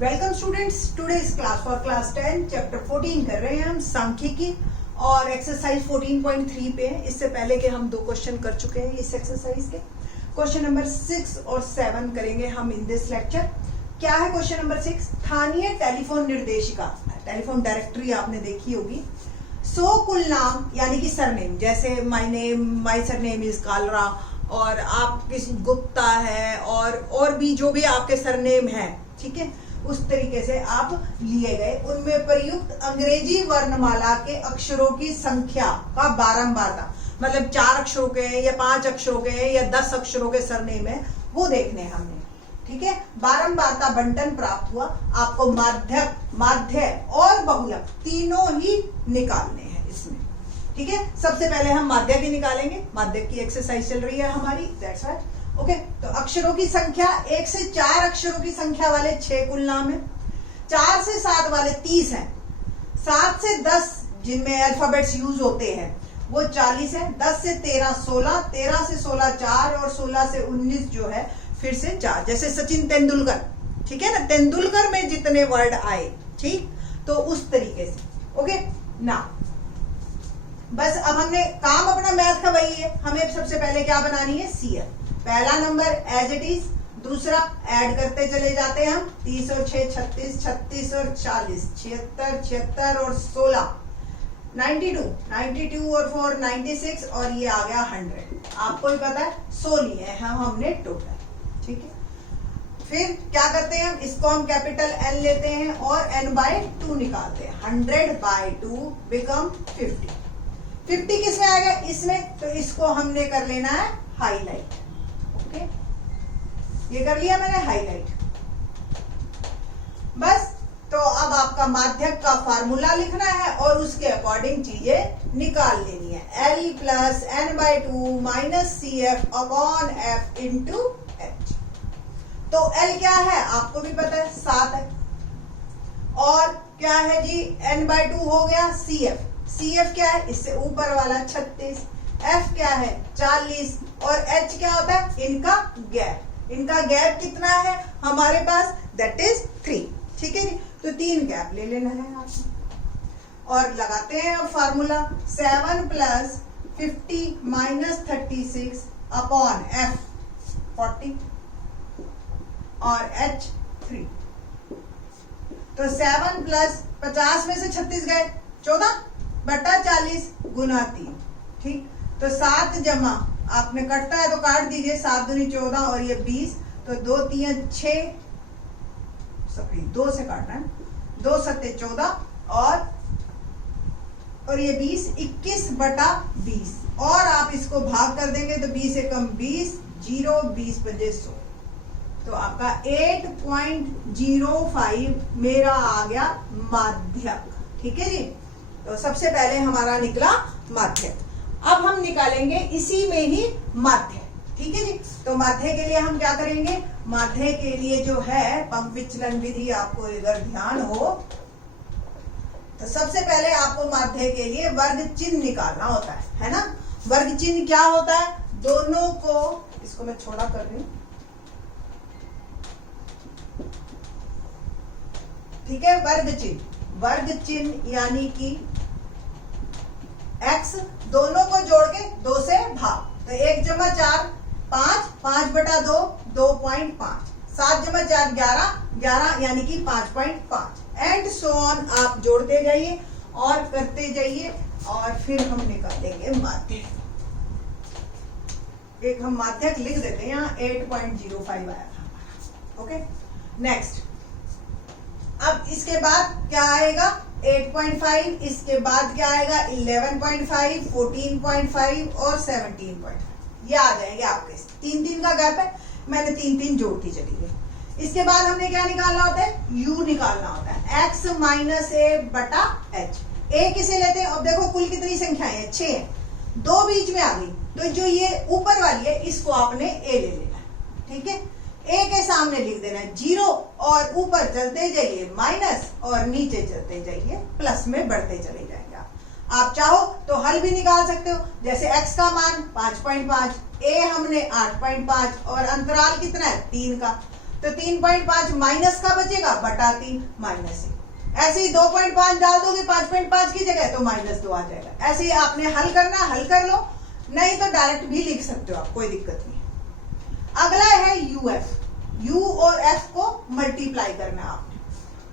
Welcome students, today's class for class 10 chapter 14 कर रहे हैं हम सांख्यिकी और एक्सरसाइज 14.3 पे है। इससे पहले के हम दो क्वेश्चन कर चुके हैं इस एक्सरसाइज के। क्वेश्चन नंबर 6 और 7 करेंगे हम इन दिस लेक्चर। क्या है क्वेश्चन नंबर 6? स्थानीय टेलीफोन निर्देशिका, टेलीफोन डायरेक्टरी आपने देखी होगी। 100 कुल नाम यानी कि सरनेम, जैसे माई सरनेम इज कालरा और आप किसी गुप्ता है और भी जो भी आपके सरनेम है, ठीक है, उस तरीके से आप लिए गए। उनमें प्रयुक्त अंग्रेजी वर्णमाला के अक्षरों की संख्या का बारंबारता, मतलब 4 अक्षरों के या 5 अक्षरों के या 10 अक्षरों के सरनेम है, वो देखने हमने, ठीक है। बारंबारता बंटन प्राप्त हुआ। आपको माध्यक, माध्य और बहुलक तीनों ही निकालने हैं इसमें, ठीक है। सबसे पहले हम माध्यक ही निकालेंगे। माध्यक की एक्सरसाइज चल रही है हमारी, दैट्स राइट। ओके, तो अक्षरों की संख्या 1 से 4 अक्षरों की संख्या वाले 6 कुल नाम है। 4 से 7 वाले 30 हैं। 7 से 10 जिनमें अल्फाबेट्स यूज होते हैं वो 40 है। 10 से 13 16, 13 से 16 4 और 16 से 19 जो है फिर से 4। जैसे सचिन तेंदुलकर, ठीक है ना, तेंदुलकर में जितने वर्ड आए, ठीक, तो उस तरीके से। ओके ना, बस अब हमने काम अपना मैथ का वही है। हमें सबसे पहले क्या बनानी है? CF। पहला नंबर एज इट इज, दूसरा ऐड करते चले जाते हैं हम। 30 और 6 36, 36 और 40 76, 76 और 16 92, 92 और 4 96 और ये आ गया 100। आपको भी पता है 100 लिए हैं हमने टोटल, ठीक है। फिर क्या करते हैं हम? इसको हम कैपिटल N लेते हैं और N/2 निकालते हैं। 100/2 बिकम 50। 50 किस में आएगा? इसमें, तो इसको हमने कर लेना है हाईलाइट। ओके, ये कर लिया मैंने हाईलाइट। बस, तो अब आपका माध्यक का फार्मूला लिखना है और उसके अकॉर्डिंग चीजें निकाल लेनी है। L plus N/2 minus CF upon F into H। तो L क्या है आपको भी पता है, 7 है। और क्या है जी? N/2 हो गया CF। CF क्या है? इससे ऊपर वाला 36। F क्या है? 40। और H क्या होता है? इनका गैप। इनका गैप कितना है हमारे पास? दैट इज 3, ठीक है जी। तो 3 गैप ले लेना है आपको और लगाते हैं अब formula. 7 plus 50 minus 36 upon F 40 और H 3। तो 7 प्लस 50 में से 36 गए, 14/40 गुना 3, ठीक। तो 7 जमा, आपने कटता है तो काट दीजिए, 7 दूनी 14 और ये 20, तो 2 3 6, सॉरी 2 से काटना है, 2 7 14 और ये 20 21/20 और आप इसको भाग कर देंगे तो 20 से कम 20, 0 20 बजे 100। तो आपका 8.05 मेरा आ गया माध्यक, ठीक है जी। तो सबसे पहले हमारा निकला माध्यक। अब हम निकालेंगे इसी में ही माध्य, ठीक है जी। तो माध्य के लिए हम क्या करेंगे? माध्य के लिए जो है पंप विचलन विधि, आपको अगर ध्यान हो तो सबसे पहले आपको माध्य के लिए वर्ग चिन्ह निकालना होता है ना। वर्ग चिन्ह क्या होता है? दोनों को, इसको मैं छोड़ा कर रही हूं, ठीक है। वर्ग चिन्ह यानी कि x दोनों को जोड़ के 2 से भाग, तो 1 जमा 4 5, 5/2 2.5, 7 जमा 4 11, 11 यानी कि 5.5 एंड सो ऑन। आप जोड़ते जाइए और करते जाइए और फिर हम निकालेंगे माध्यक। एक हम माध्यक लिख देते हैं, यहाँ 8.05 आया था। Okay, next. अब इसके बाद क्या आएगा? 8.5। इसके बाद क्या आएगा? 11.5, 14.5 और 17.5। ये आ जाएंगे आपके। 3 का गैप है, मैंने 3 जोड़ती चली गई। इसके बाद हमने क्या निकालना होता है? U निकालना होता है। X minus A/H। A किसे लेते हैं? अब देखो कुल कितनी संख्याएं हैं? 6 है, 2 बीच में आ गई, तो जो ये ऊपर वाली है इसको आपने A ले लेना, ठीक है। A के सामने लिख देना है 0 और ऊपर चलते जाइए माइनस और नीचे चलते जाइए प्लस में बढ़ते चले जाएंगे। आप चाहो तो हल भी निकाल सकते हो, जैसे x का मान 5.5, A हमने 8.5 और अंतराल कितना है? 3 का। तो 3.5 माइनस का बचेगा बटा 3 माइनस 1। ऐसे ही 2.5 डाल दोगे 5.5 की जगह तो -2 आ जाएगा। ऐसे ही आपने हल करना, हल कर लो, नहीं तो डायरेक्ट भी लिख सकते हो आप, कोई दिक्कत नहीं। अगला है यूएफ। यू और एफ को मल्टीप्लाई करना है आपने।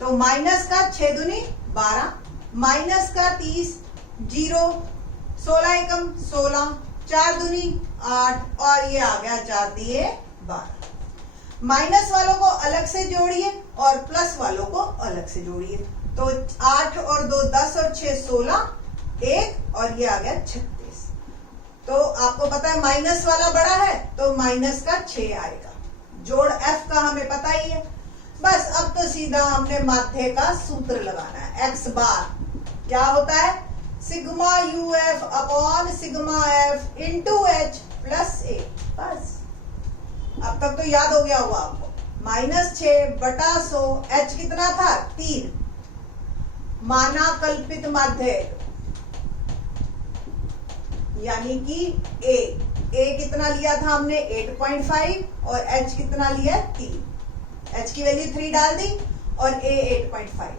तो माइनस का 6 दूनी 12, माइनस का 30, 0, 16 एकम 16, 4 दूनी 8 और ये आ गया 4 दिए 12। माइनस वालों को अलग से जोड़िए और प्लस वालों को अलग से जोड़िए। तो 8 और 2 10 और 6 16, 1 और ये आ गया 36। तो आपको पता है माइनस वाला बड़ा है तो माइनस का 6 आएगा। जोड़ एफ का हमें पता ही है। बस अब तो सीधा हमने माध्य का सूत्र लगाना है। एक्स बार क्या होता है, sigma U F upon sigma F into H plus A. बस अब तक तो याद हो गया होगा आपको। -6 बटा 100, एच कितना था 3, माना कल्पित माध्य यानी कि ए कितना लिया था हमने 8.5 और एच कितना लिया 3। एच की वैल्यू 3 डाल दी और ए 8.5।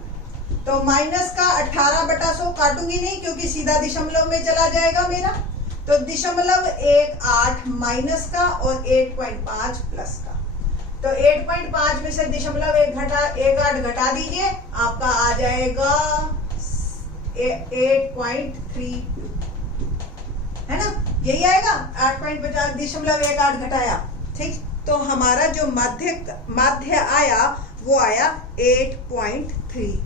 तो माइनस का 18 बटा 100 काटूंगी नहीं क्योंकि सीधा दशमलव में चला जाएगा मेरा। तो 0.18 माइनस का और 8.5 प्लस का। तो 8.5 में से 0.18 घटा दीजिए, आपका आ जाएगा 8.32, है ना, यही आएगा। 8.18 घटाया, ठीक। तो हमारा जो माध्य आया वो आया 8.32।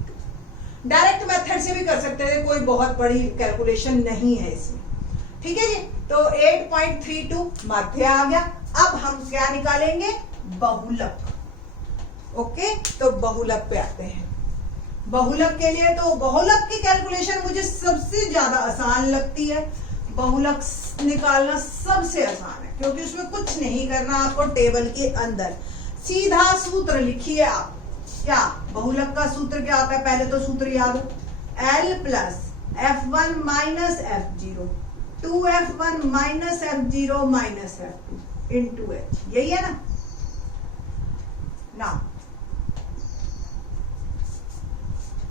डायरेक्ट मेथड से भी कर सकते थे, कोई बहुत बड़ी कैलकुलेशन नहीं है इसमें, ठीक है जी। तो 8.32 माध्य आ गया। अब हम क्या निकालेंगे, बहुलक। ओके, तो बहुलक पे आते हैं। बहुलक के लिए तो बहुलक की कैलकुलेशन मुझे सबसे ज्यादा आसान लगती है। बहुलक निकालना सबसे आसान है क्योंकि उसमें कुछ नहीं करना आपको, टेबल के अंदर सीधा सूत्र लिखिए आप। क्या बहुलक का सूत्र क्या होता है, पहले तो सूत्र याद हो, L plus F1 minus F0 2F1 minus F0 minus F2 into H, यही है ना।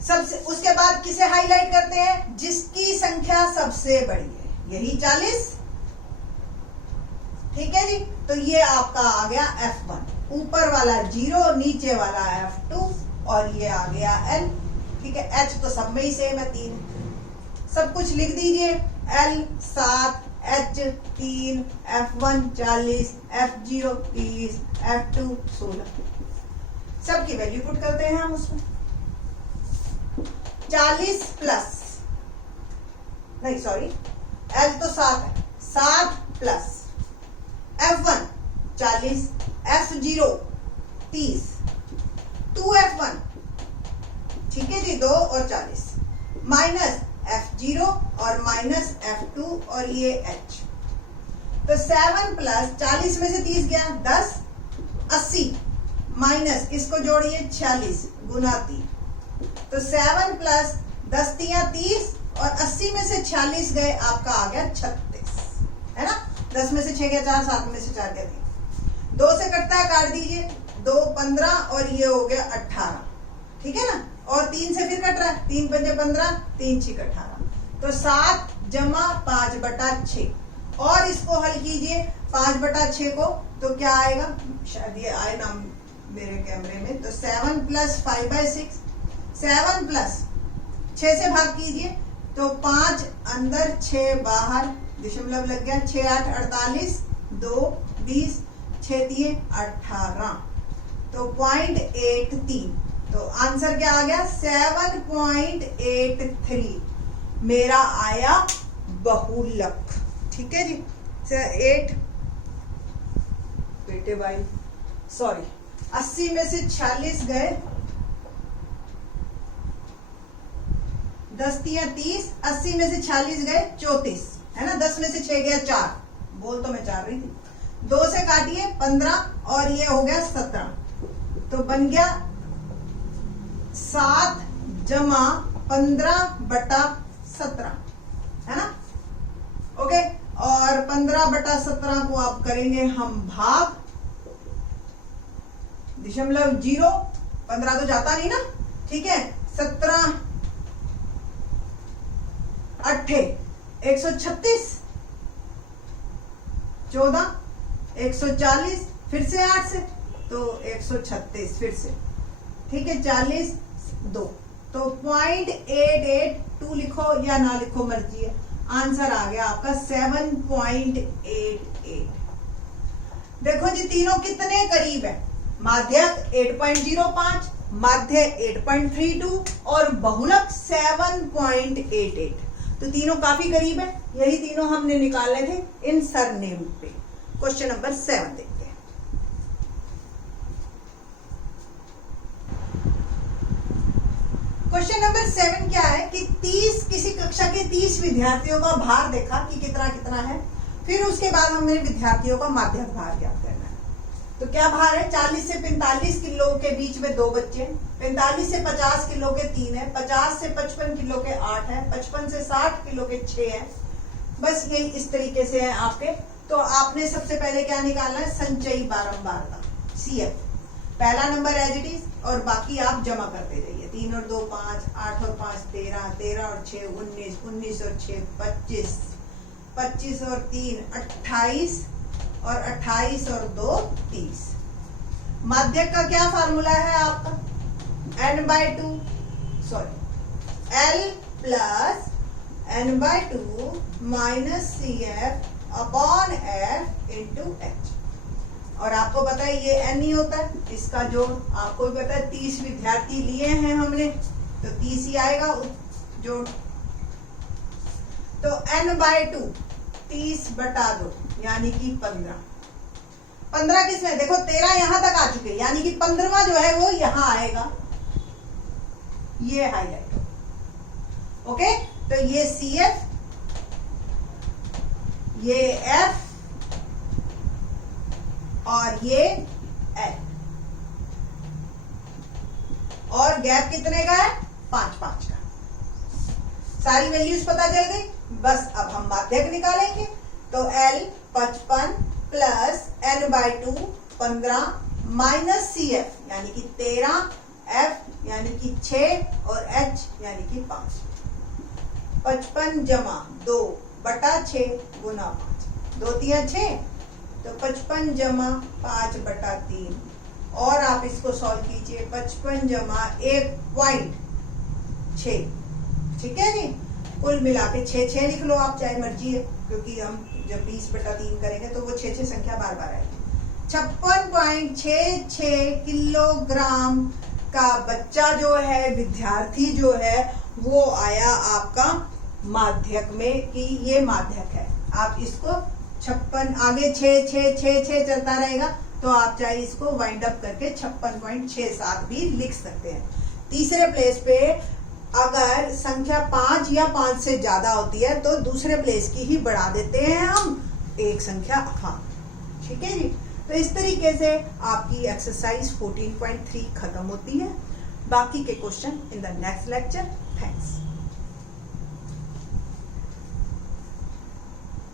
सबसे उसके बाद किसे हाईलाइट करते हैं, जिसकी संख्या सबसे बड़ी है, यही 40, ठीक है जी। तो ये आपका आ गया F1, ऊपर वाला 0, नीचे वाला F2 और ये आ गया L, ठीक है। H तो सब में ही सेम है 3, सब कुछ लिख दीजिए। L 7, H 3, F1 40, F0 30, F2 16, सबकी वैल्यू पुट करते हैं हम उसमें। 40 प्लस नहीं सॉरी L तो 7 है, 7 प्लस F1 40, F0 30, 2F1, ठीक है जी 2 और 40, माइनस F0 और माइनस F2 और ये H। तो 7 प्लस 40 में से 30 गया 10, 80 माइनस इसको जोड़िए 46 गुना 3। तो 7 प्लस 10 तिया 30 और 80 में से 46 गए, आपका आ गया 36, है ना। 10 में से 6 गया 4, 7 में से 4 गया 3, 2 से कटता है काट दीजिए, 2 15 और ये हो गया 18, ठीक है ना। और 3 से फिर कट रहा है, 3 पंजे 15, 3 6 18। तो 7 जमा 5 बटा 6 और इसको हल कीजिए 5 बटा 6 को, तो क्या आएगा, शायद ये आए ना मेरे कैमरे में। तो 7 प्लस 5/6, 7 प्लस 6 से भाग कीजिए तो 5 अंदर 6 बाहर, दशमलव लग गया, 6 8 48, 2 20, 6 दिए 18, तो 0.83। तो आंसर क्या आ गया 7.83 मेरा आया बहुलक, ठीक है जी। 8 बेटे भाई सॉरी 80 में से 46 गए, 10 तिया 30, 80 में से 46 गए 34, है ना। 10 में से 6 गया 4, बोल तो मैं 4 रही थी। 2 से काटिए 15 और ये हो गया 17, तो बन गया 7 जमा 15 बटा 17, है ना। ओके, और 15 बटा 17 को आप करेंगे हम भाग, .0 15 तो जाता नहीं ना, ठीक है। 17 8 136, 14 140, फिर से 8 से तो 136 फिर से, ठीक है। 40 2 तो 0.882 लिखो या ना लिखो मर्जी है। आंसर आ गया आपका 7.88। देखो जी तीनों कितने करीब है, माध्यक 8.05, माध्य 8.32 और बहुलक 7.88, तो तीनों काफी करीब है। यही तीनों हमने निकाले थे इन सरनेम पे। क्वेश्चन नंबर 7 देखते हैं। क्वेश्चन नंबर 7 क्या है कि 30 किसी कक्षा के 30 विद्यार्थियों का भार देखा कि कितना कितना है, फिर उसके बाद हमें विद्यार्थियों का माध्यक भार ज्ञात करना है। तो क्या भार है, 40 से 45 किलो के बीच में 2 बच्चे, 45 से 50 किलो के 3 है, 50 से 55 किलो के 8 है, 55 से 60 किलो के 6 है। बस यही इस तरीके से है आपके। तो आपने सबसे पहले क्या निकालना है, संचयी बारंबारता CF, पहला नंबर एज इट इज, और बाकी आप जमा करते जाइए। 3 और 2 5, 8 और 5 13, 13 और 6 19, 19 और 6 25, 25 और 3 28 और 28 और 2 30। माध्यक का क्या फार्मूला है आपका, n/2 L plus n/2 minus CF upon F into H। और आपको पता है ये n ही होता है, इसका जो आपको भी पता है 30 विद्यार्थी लिए हैं हमने, तो 30 ही आएगा जो। तो n/2 30/2 यानी कि 15। 15 किसमें, देखो 13 यहां तक आ चुके, यानी कि 15वां जो है वो यहां आएगा, ये हाईलाइट। ओके, तो ये CF, ये F और ये L, और गैप कितने का है, 5-5 का। सारी वैल्यूज पता चल गई। बस अब हम माध्यक निकालेंगे। तो L 55 plus n/2 15 minus CF यानी कि 13, F यानी कि 6 और H यानी कि 5। 55 जमा 2/6 गुना 5, 2 3 6, तो 55 जमा 5/3। और आप इसको सॉल्व कीजिए, 55 जमा 1.6, ठीक है जी। कुल मिला के 6 लिख लो आप, चाहे मर्जी है, क्योंकि हम जब 20/3 करेंगे तो वो 6 संख्या बार बार आएगी। 56.66 किलोग्राम का बच्चा जो है, विद्यार्थी जो है, वो आया आपका माध्यक में, कि ये माध्यक है। आप इसको 56 आगे 6 चलता रहेगा, तो आप चाहे इसको वाइंड अप करके 56.67 भी लिख सकते हैं। तीसरे प्लेस पे अगर संख्या 5 या 5 से ज्यादा होती है तो दूसरे प्लेस की ही बढ़ा देते हैं हम एक संख्या, हाँ ठीक है जी। तो इस तरीके से आपकी एक्सरसाइज 14.3 खत्म होती है। बाकी के question in the next lecture. Thanks.